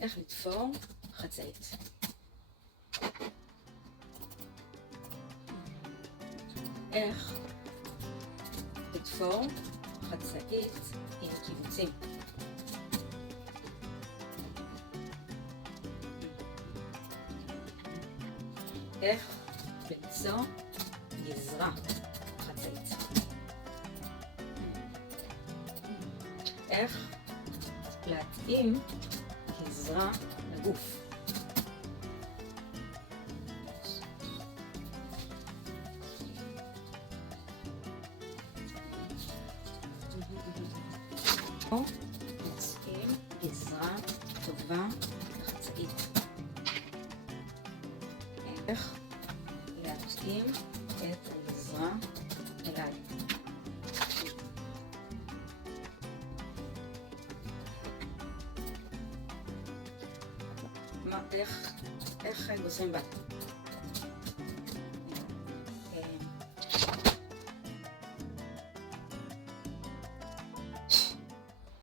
איך לתפור חצאית. איך לתפור חצאית עם קיבוצים. איך למצוא גזרה חצאית. איך להתאים גזרה לגוף. מוצאים גזרה טובה וחצאית. איך להתאים את הגזרה אליי. איך גוזרים בה?